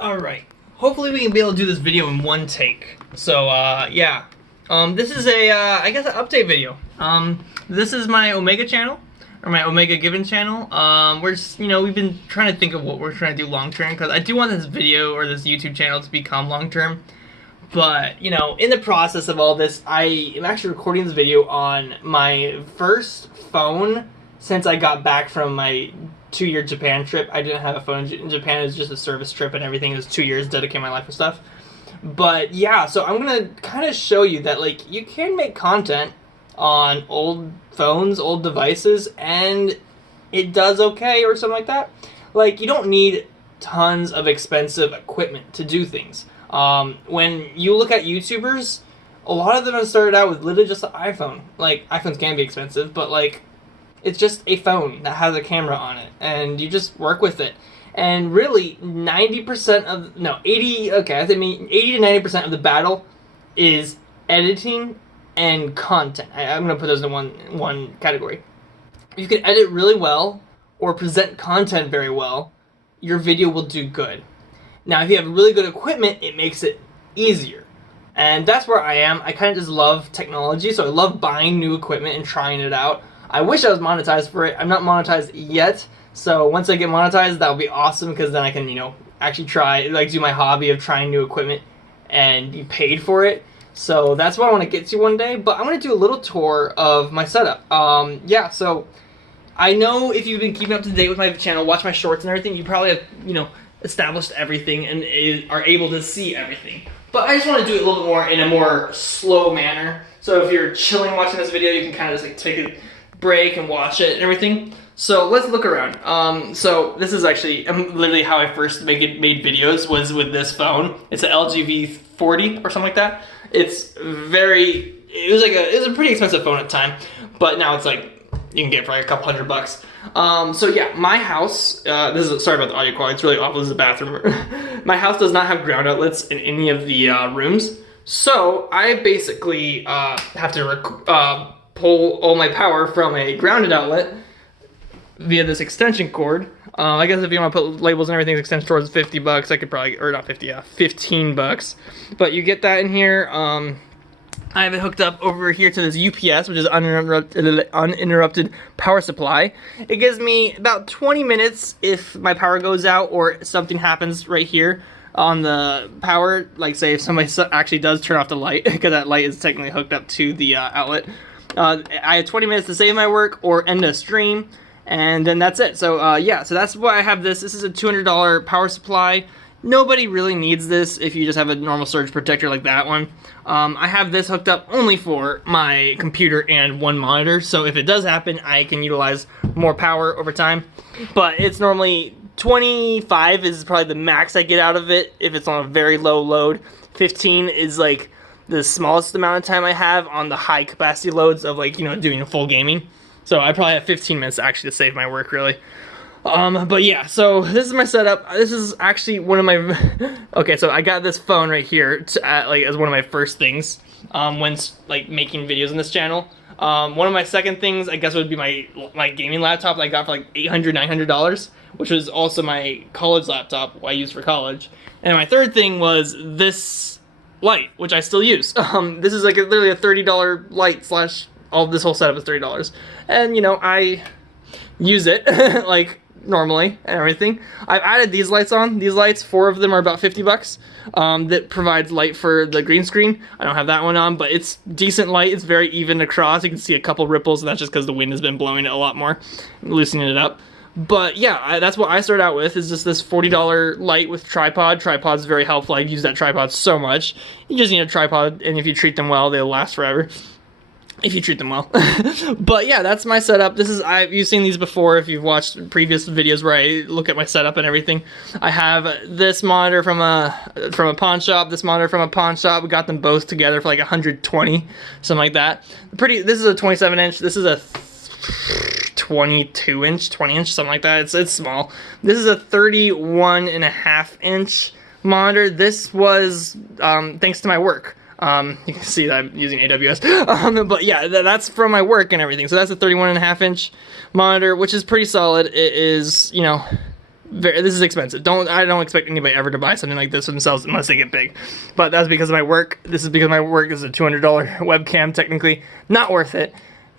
Alright, hopefully we can be able to do this video in one take. So, yeah. This is a, I guess an update video. This is my Omega channel, or my Omega Given channel. We're just, we've been trying to think of what we're trying to do long term, because I do want this video, or this YouTube channel to become long term. But, in the process of all this, I am actually recording this video on my first phone since I got back from my 2-year Japan trip. I didn't have a phone in Japan. It was just a service trip and everything. It was 2 years, dedicating my life for stuff. But yeah, so I'm gonna kind of show you that, like, you can make content on old phones, old devices, and it does okay, or something like that. Like, you don't need tons of expensive equipment to do things. When you look at YouTubers, a lot of them have started out with literally just an iPhone. Like, iPhones can be expensive, but, like, it's just a phone that has a camera on it, and you just work with it. And really, 90% of, no, 80, okay, I think 80 to 90% of the battle is editing and content. I'm going to put those in one category. If you can edit really well, or present content very well, your video will do good. Now, if you have really good equipment, it makes it easier. And that's where I am. I kind of just love technology, so I love buying new equipment and trying it out. I wish I was monetized for it. I'm not monetized yet, so once I get monetized, that would be awesome, because then I can, actually try, like, do my hobby of trying new equipment and be paid for it. So that's what I want to get to one day, but I'm going to do a little tour of my setup. Yeah, so I know if you've been keeping up to date with my channel, watch my shorts and everything, you probably have, established everything and are able to see everything. But I just want to do it a little bit more in a more slow manner. So if you're chilling watching this video, you can kind of just, like, take a break and watch it and everything. So let's look around. So this is actually literally how I first made videos, was with this phone. It's an LG V40 or something like that. It was a pretty expensive phone at the time, but now it's like, you can get it for like a couple $100. So yeah, my house, sorry about the audio quality, it's really awful, this is a bathroom. My house does not have ground outlets in any of the rooms. So I basically have to pull all my power from a grounded outlet via this extension cord. I guess if you want to put labels and everything, extension cord is $50. I could probably, or not 50, yeah, $15. But you get that in here. I have it hooked up over here to this UPS, which is uninterrupted power supply. It gives me about 20 minutes if my power goes out or something happens right here on the power. Like, say if somebody actually does turn off the light, because that light is technically hooked up to the outlet. I have 20 minutes to save my work or end a stream, and then that's it. So yeah, so that's why I have this. This is a $200 power supply. Nobody really needs this if you just have a normal surge protector like that one. I have this hooked up only for my computer and one monitor, so if it does happen, I can utilize more power over time. But it's normally 25 is probably the max I get out of it if it's on a very low load. 15 is like the smallest amount of time I have on the high capacity loads of, like, doing full gaming. So I probably have 15 minutes actually to save my work, really. But yeah, so this is my setup. This is actually one of my, okay, so I got this phone right here as one of my first things, when, like, making videos on this channel. One of my second things, I guess, would be my gaming laptop that I got for like $800, $900, which was also my college laptop I used for college. And my third thing was this light, which I still use. This is like literally a $30 light this whole setup is $30. And, I use it, like, normally and everything. I've added these lights on. These lights, 4 of them are about $50. That provides light for the green screen. I don't have that one on, but it's decent light. It's very even across. You can see a couple ripples, and that's just because the wind has been blowing it a lot more, loosening it up. But yeah, that's what I started out with, is just this $40 light with tripod. Tripod's very helpful. I've used that tripod so much. You just need a tripod, and if you treat them well, they'll last forever. If you treat them well. But yeah, that's my setup. You've seen these before if you've watched previous videos where I look at my setup and everything. I have this monitor from a pawn shop, this monitor from a pawn shop. We got them both together for like 120, something like that. This is a 27 inch, this is a 22 inch, 20 inch, something like that. It's small. This is a 31.5 inch monitor. This was thanks to my work. You can see that I'm using AWS. But yeah, that's from my work and everything. So that's a 31.5 inch monitor, which is pretty solid. It is, This is expensive. I don't expect anybody ever to buy something like this for themselves unless they get big. But that's because of my work. This is because my work is a $200 webcam. Technically, not worth it.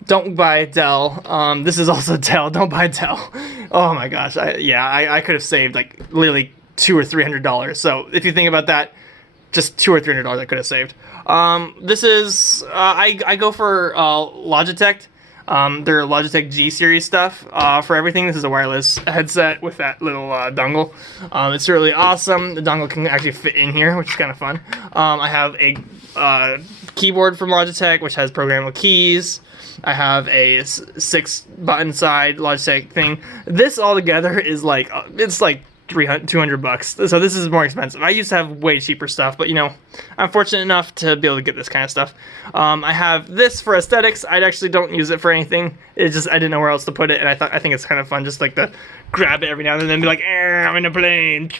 Don't buy Dell. This is also Dell. Don't buy Dell. Oh my gosh. I could have saved like literally $200 or $300. So if you think about that, just $200 or $300 I could have saved. This is I go for Logitech. Their Logitech G series stuff for everything. This is a wireless headset with that little dongle. It's really awesome. The dongle can actually fit in here, which is kind of fun. I have a keyboard from Logitech, which has programmable keys. I have a 6-button side Logitech thing. This all together is like, it's like $200. So this is more expensive. I used to have way cheaper stuff, but you know, I'm fortunate enough to be able to get this kind of stuff. I have this for aesthetics. I actually don't use it for anything. It's just I didn't know where else to put it, and I think it's kind of fun just like to grab it every now and then and be like, I'm in a plane.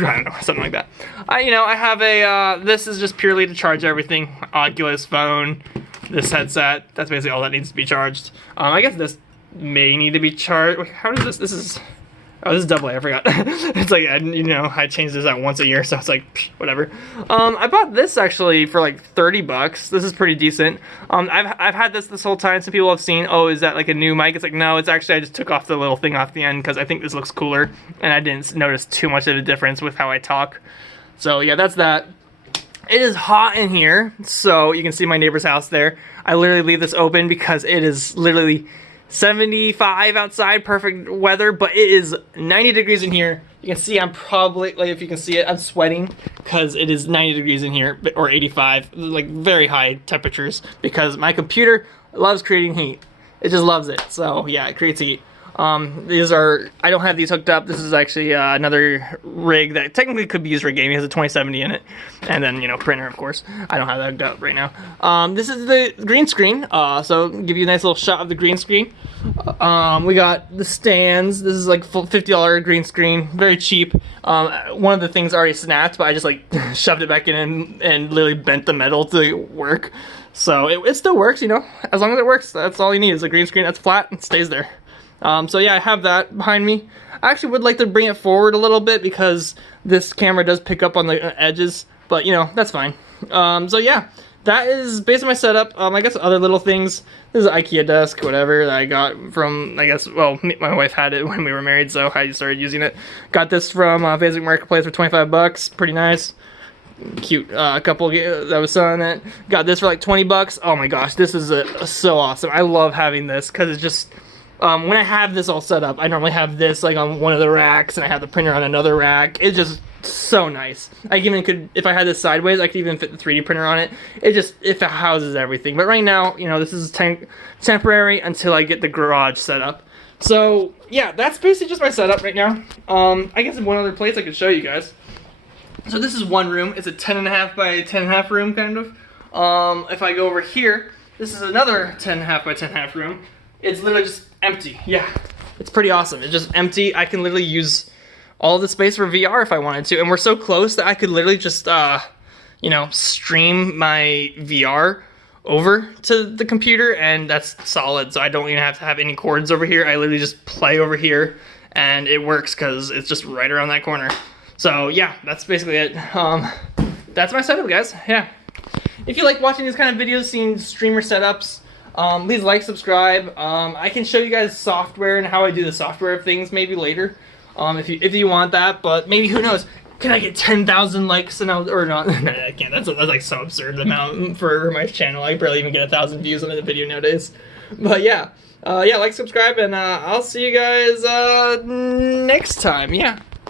I don't know, something like that. I have a this is just purely to charge everything. Oculus phone, this headset. That's basically all that needs to be charged. I guess this may need to be charged. How does this? This is. Oh, this is AA, I forgot. It's like, I change this out once a year, so it's like, whatever. I bought this actually for like $30. This is pretty decent. I've had this whole time. Some people have seen, oh, is that like a new mic? It's like, no, it's actually, I just took off the little thing off the end because I think this looks cooler, and I didn't notice too much of a difference with how I talk. So yeah, that's that. It is hot in here, so you can see my neighbor's house there. I literally leave this open because it is literally 75 outside, perfect weather, but it is 90 degrees in here. You can see I'm probably, like, if you can see it, I'm sweating because it is 90 degrees in here, or 85, like very high temperatures, because my computer loves creating heat. It just loves it. So yeah, it creates heat. These are, I don't have these hooked up. This is actually another rig that technically could be used for gaming. It has a 2070 in it, and then printer, of course. I don't have that hooked up right now. This is the green screen, so give you a nice little shot of the green screen. We got the stands. This is like $50 green screen, very cheap. One of the things already snapped, but I just like shoved it back in and literally bent the metal to work. So it still works, as long as it works. That's all you need is a green screen that's flat and stays there. So yeah, I have that behind me. I actually would like to bring it forward a little bit because this camera does pick up on the edges, but that's fine. So yeah, that is basically my setup. I guess other little things. This is an IKEA desk, whatever, that I got from, I guess, well, my wife had it when we were married, so I started using it. Got this from Facebook Marketplace for $25, pretty nice. Cute couple that was selling it. Got this for like $20. Oh my gosh, this is so awesome. I love having this because it's just, when I have this all set up, I normally have this like on one of the racks, and I have the printer on another rack. It's just so nice. I even could, if I had this sideways, I could even fit the 3D printer on it. It houses everything. But right now, this is temporary until I get the garage set up. So yeah, that's basically just my setup right now. I guess in one other place I could show you guys. So this is one room. It's a 10.5 by 10.5 room, kind of. If I go over here, this is another 10.5 by 10.5 room. It's literally just empty. Yeah, it's pretty awesome. It's just empty. I can literally use all the space for VR if I wanted to, and we're so close that I could literally just, stream my VR over to the computer, and that's solid. So I don't even have to have any cords over here. I literally just play over here, and it works because it's just right around that corner. So yeah, that's basically it. That's my setup, guys. Yeah. If you like watching these kind of videos, seeing streamer setups, please like, subscribe. I can show you guys software and how I do the software of things maybe later, if you want that. But maybe, who knows? Can I get 10,000 likes or not? No, I can't. That's like so absurd amount for my channel. I barely even get 1,000 views on a video nowadays. But yeah, like, subscribe, and I'll see you guys next time. Yeah.